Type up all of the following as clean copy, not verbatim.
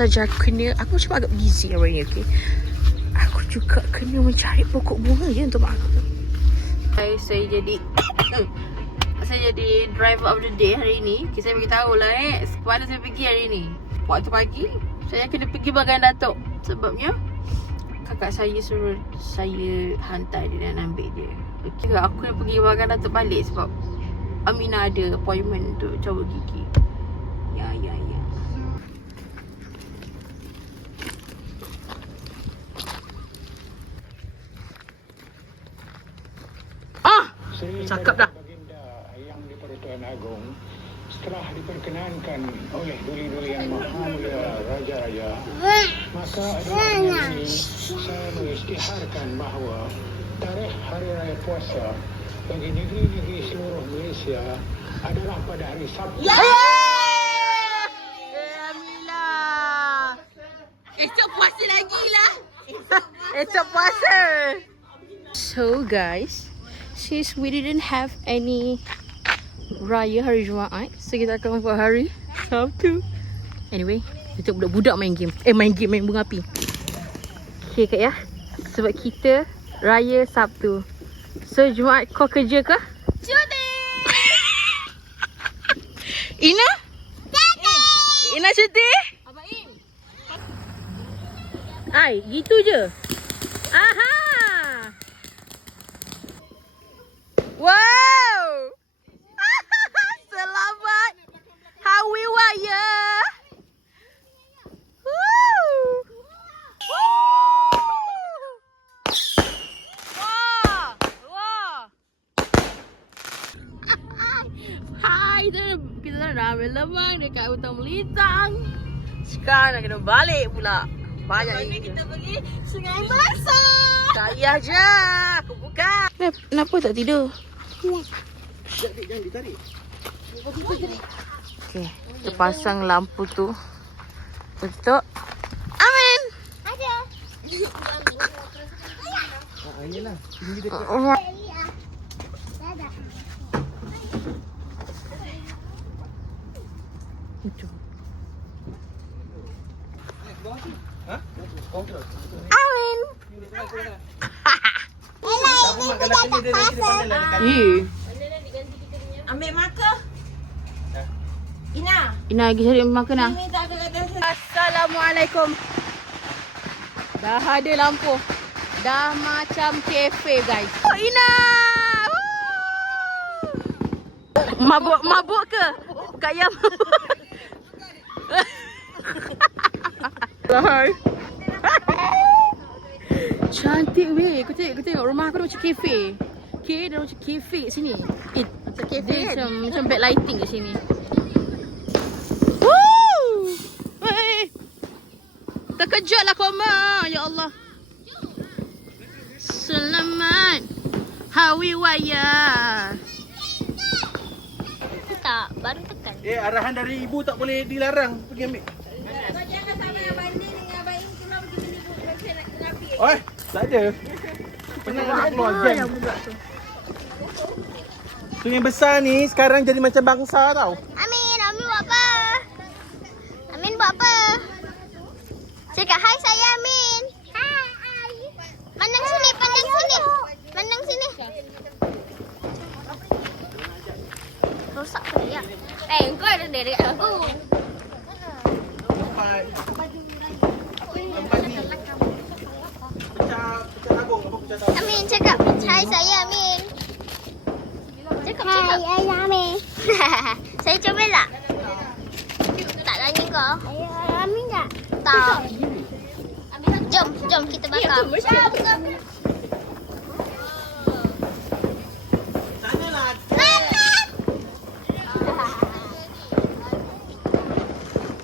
saja aku macam agak busy hari ni, okay. Aku juga kena mencari pokok bunga je untuk mak aku. Saya jadi driver of the day hari ni. Okay, saya beritahu lah kemana saya pergi hari ni. Waktu pagi saya kena pergi Bagan Datuk. Sebabnya kakak saya suruh saya hantar dia dan ambil dia. Okay, aku nak pergi Bagan Datuk balik sebab Aminah ada appointment untuk cabut gigi. Ya. Cakap dah. Baginda Yang di-Pertuan Agong setelah diperkenankan oleh Duli-Duli Yang Maha Mulia Raja-Raja, maka adalah ini saya mengisytiharkan bahawa tarikh Hari Raya Puasa bagi negeri-negeri seluruh Malaysia adalah pada hari Sabtu. Aminah. Esok puasa lagi lah. Esok puasa. So guys, since we didn't have any Raya hari Jumaat, so kita akan buat hari Sabtu. Anyway, kita budak-budak main game. Main bunga api. Okay Kak ya, sebab kita Raya Sabtu. So Jumaat kau kerja ke? Cuti. Ina? Cuti. Ina cuti? Abang Im. Ai, gitu je. Aha. Wow. Selamat Hari Raya. Woo. Wah. Hai, kita dah ambil lemang dekat Hutan Melintang. Sekarang nak kena balik pula. Banyak Ini ini. kita pergi Sungai Basah. Saya je. Aku buka. Kenapa tak tidur? Jangan ditarik. Okay, kita pasang lampu tu untuk Amin. Ada. Ayolah, tinggi dekat. Itu. Amin. Ambil marker. Ina. Ina lagi cari makan lah. Ini tak ada. Assalamualaikum. Dah ada lampu. Dah macam kafe guys. Oh Ina. Mabuk ke? Kak Yam. Hai. Cantik weh. Aku tengok rumah aku dah macam kafe. Okay, dah macam kafe sini. Macam kafe macam backlighting kat sini. Woo! Hey. Terkejutlah koma. Ya Allah. Selamat Hari Raya. Tak, baru tekan. Arahan dari ibu tak boleh dilarang. Pergi ambil. Kau jangan sampai Abang Din dengan Abang Im keluar pergi beli buku nak api. Oi, tak ada. Penat nak keluar jam. Sungai besar ni sekarang jadi macam bangsa tau. Amin buat apa? Amin buat apa? Cakap hai saya Amin. Hai. Pandang sini. Rosak ke dia? Kau ada dekat aku. Tempat ni. Pecah tabung apa pecah tabung. Amin cakap hai saya Amin. Cakap. Hai Amin. Saya comel tak? Tak tanya kau. Amin tak? Tak. Jom kita bakar. Tanalah.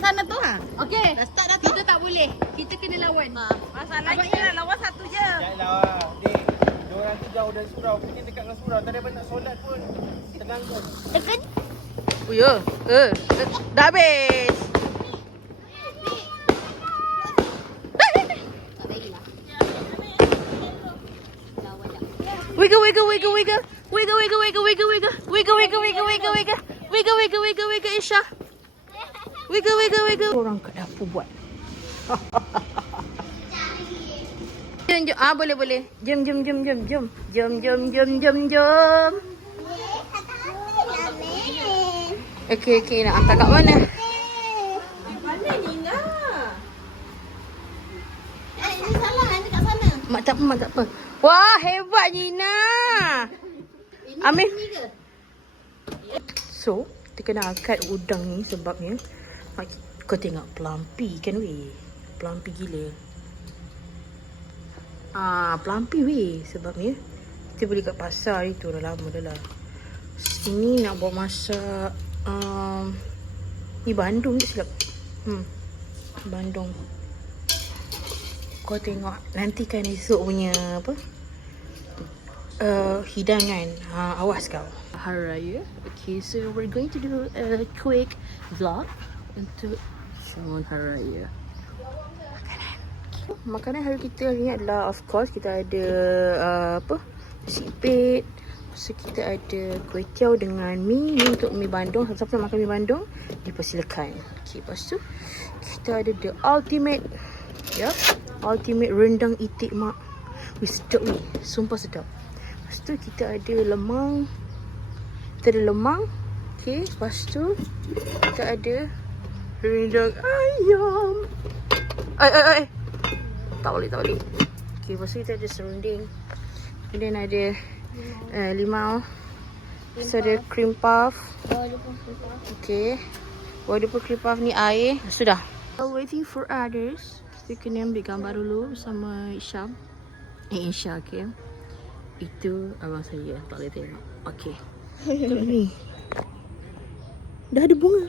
Sana tu ha? Okey. Dah start dah tu. Kita tak boleh. Kita kena lawan. Masalahnya lawan satu je. Janganlah. Dik, diorang tu jauh dari surau. Pergi dekat dengan surau. Tak ada banyak solat pun. Terganggu. Tekan. Oh ya. Dah habis. Wiggle Isha. Wiggle. Orang kat dapur buat Jom, jom. Ah, boleh, boleh. Jom. Jom. Okey, nak hantar kat mana? Mak tak apa. Wah, hebat Nina. Amin. So, kita kena angkat udang ni sebabnya kau tengok pelampi kan weh. Pelampi gila. Pelampi weh sebabnya kita beli kat pasar itu dah lama dah lah. Ini nak buat masak ni Bandung je silap. Bandung. Kau tengok nanti kan esok punya apa? Hidangan. Awas kau. Hari Raya. Okay, so we're going to do a quick vlog untuk show Hari Raya. Makanan hari kita hari ni adalah of course kita ada sipit. So kita ada kuih tiaw dengan mi. Ni untuk mi Bandung. Siapa nak makan mi Bandung dipersilakan. Okay, lepas tu kita ada the ultimate ultimate rendang itik mak. Wih, sedap weh. Sumpah sedap. Lepas tu kita ada lemang. Okay, lepas tu kita ada rendang ayam. Tak boleh. Okay, lepas tu kita ada serunding. Kemudian ada limau. Lepas tu ada cream puff. Okay. Walaupun cream puff ni air. Sudah. Waiting for others. Kita kena ambil gambar dulu bersama Isyam. Isya, okay. Itu abang saya. Tak boleh tengok. Okay. Ni. Dah ada bunga.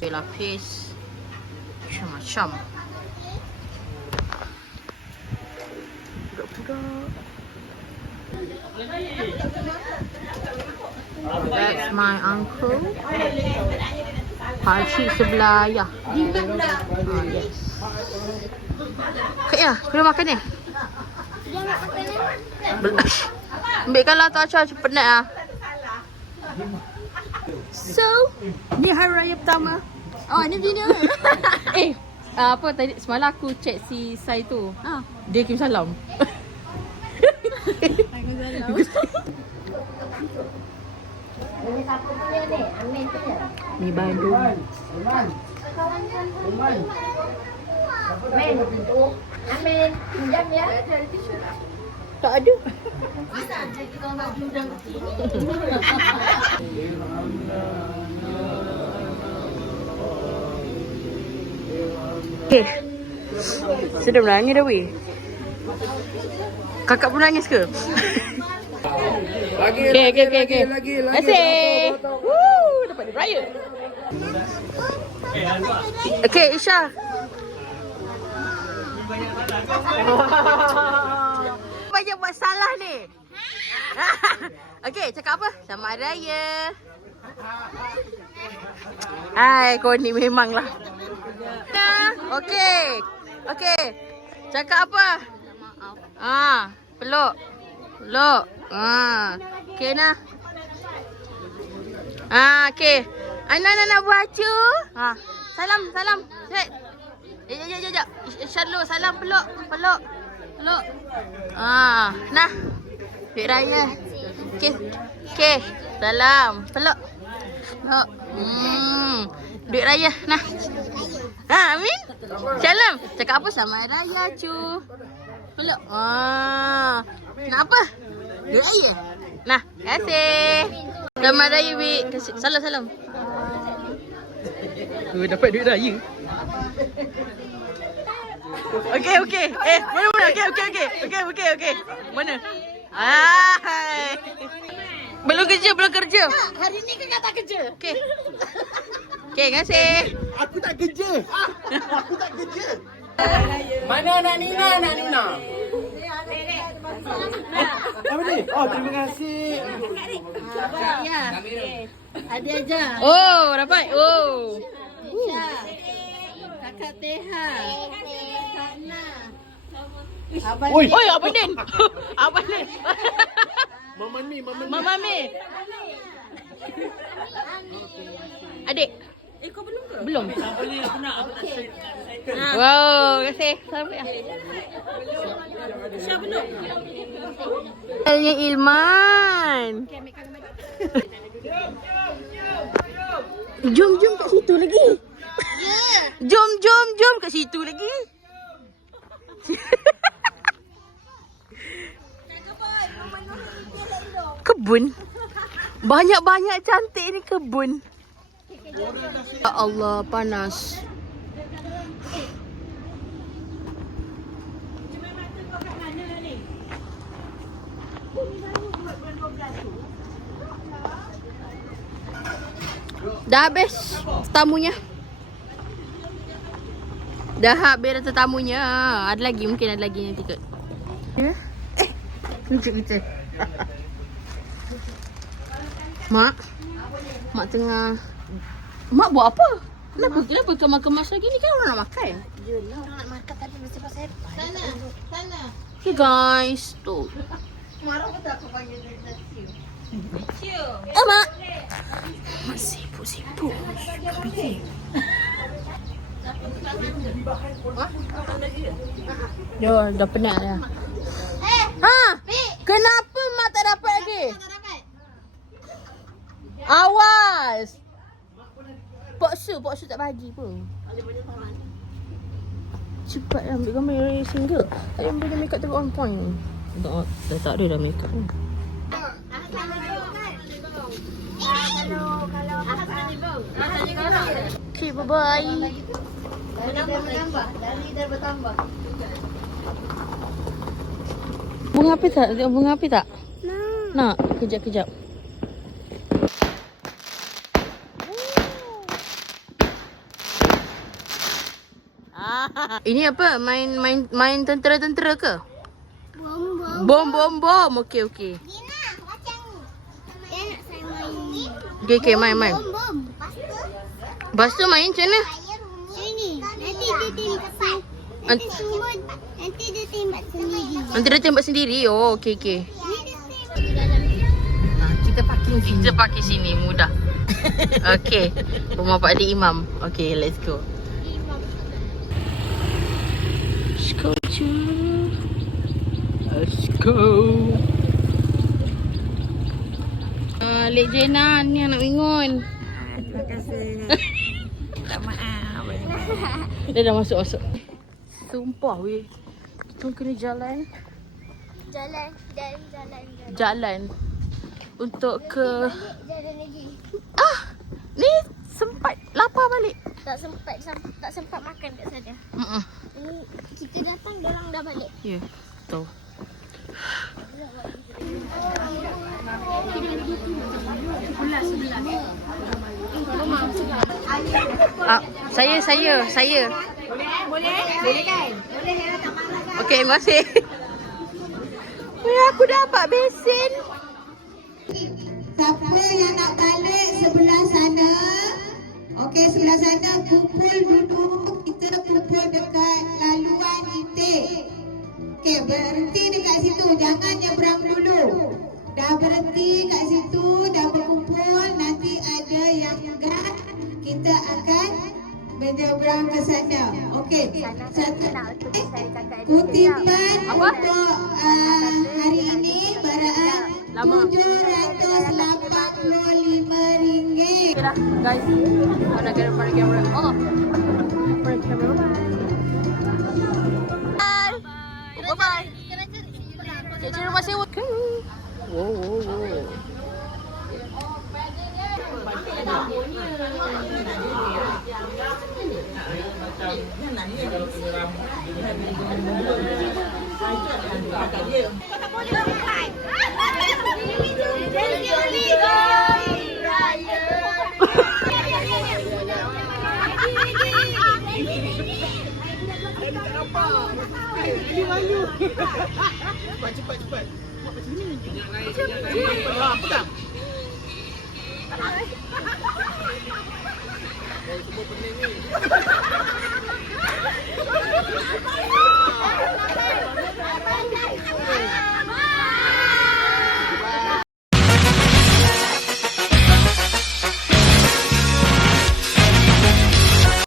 Okay, lapis. Macam-macam. Budak-budak. That's my uncle. Pakcik sebelah ayah. Yes. Kak ya, kena makan ni. Ambilkanlah tu Acar, penat lah. So, ni hari raya pertama. Oh, ni video. Apa tadi semalam aku check si Sai tu. Dia kirim salam. Mi Bandung. Amin, pinjam ya. Tak ada. Okay. Sudah menangis dah weh. Kakak pun nangis ke? Lagi. Asyik. Woo, dapat duit raya. Okay, Isya. Banyak buat salah ni. Okay, cakap apa? Selamat Raya. Hai, kau ni memanglah. Okay. Cakap apa? Peluk. Okay nah. Okay. Anak-anak baju. Salam. Jap. Isyad dulu, salam peluk. Nah. Duit raya. Okay. Salam. Peluk. Duit raya. Nah. Amin. Salam. Cakap apa? Selamat Raya, cu. Peluk. Nak apa? Duit raya. Nah, kasih. Selamat Raya, Bik. Salam. Dapat duit raya. Okay. Mana? Okay. Mana? Belum kerja. Hari ni kan tak kerja. Okay, terima kasih. Aku tak kerja. Mana Nak Nina? Apa ni? Oh, terima kasih. Ya. Ada aja. Oh, dapat. Oh. Kakak Teha. Oi, Abang Din. Mama Mi. Mama Mi. Adik. kau belum ke? Belum. Wow, terima kasih. Syah belum. Halnya Ilman. Jom kat situ lagi. Jom kat situ lagi. Kebun. Banyak-banyak cantik ni kebun. Ya Allah, panas. Dah habis tamunya. Dah habis tetamunya. Ada lagi, mungkin ada lagi nanti kot. Ya? Lucu-lucu. Mak tengah. Mak buat apa? Kenapa kemas-kemas lagi ni? Kan orang nak makan. Yelah, orang nak makan tapi mesti pasal sana. Okay guys, tu. Marah betul aku panggil dia Ciu. Mak. Mak sibuk. Fikir. Dah penat dah. Kenapa mak tak dapat lagi? Awas. Pak Su tak bagi pun. Cepat ambil gambar single. Tadi ambil dia makeup teruk on point. Tak ada dah makeup ni. Okay, bye-bye. Menambah. Dari dah bertambah. Bunga api tak? Tengok bunga api tak? Nak. Kejap. Ini apa? Main tentera-tentera ke? Bom. Okey. Dina, macam ni. Dia nak saya main. Okey, main. Bom. Lepas tu main macam mana? Sini. Nanti dia tembak. Nanti dia tembak sendiri. Nanti dia tembak sendiri? Oh, okey. Ni dia tembak. Kita parking sini, mudah. Okey. Rumah Pak Adik Imam. Okey, let's go. Let's go. Lek Jena ni anak Wingon. Terima kasih. Minta maaf. Dia dah masuk. Sumpah weh. Kita kena jalan untuk ke Jalan lagi. ni sempat lapar balik. Tak sempat makan kat sana. Ini kita datang, dorang dah balik. Ya, betul. Saya. Boleh kan? Boleh tak marah kan? Okey, terima kasih. Aku dapat besen. Siapa yang nak balik sebelah sana? Okey, sebelah sana kumpul duduk. Kita kumpul dekat laluan Itik. Okey, berhenti dekat situ. Jangan nyebrang dulu. Dah berhenti kat situ, dah berkumpul. Nanti ada yang enggak, kita akan menyeberang ke sana. Okey. Satu kutipan untuk hari ini beraan RM785. Okay lah, guys. Mana kamera? Oh. Mana kamera? Bye. Cik rumah sewa. Wow. Cepat. Pegang.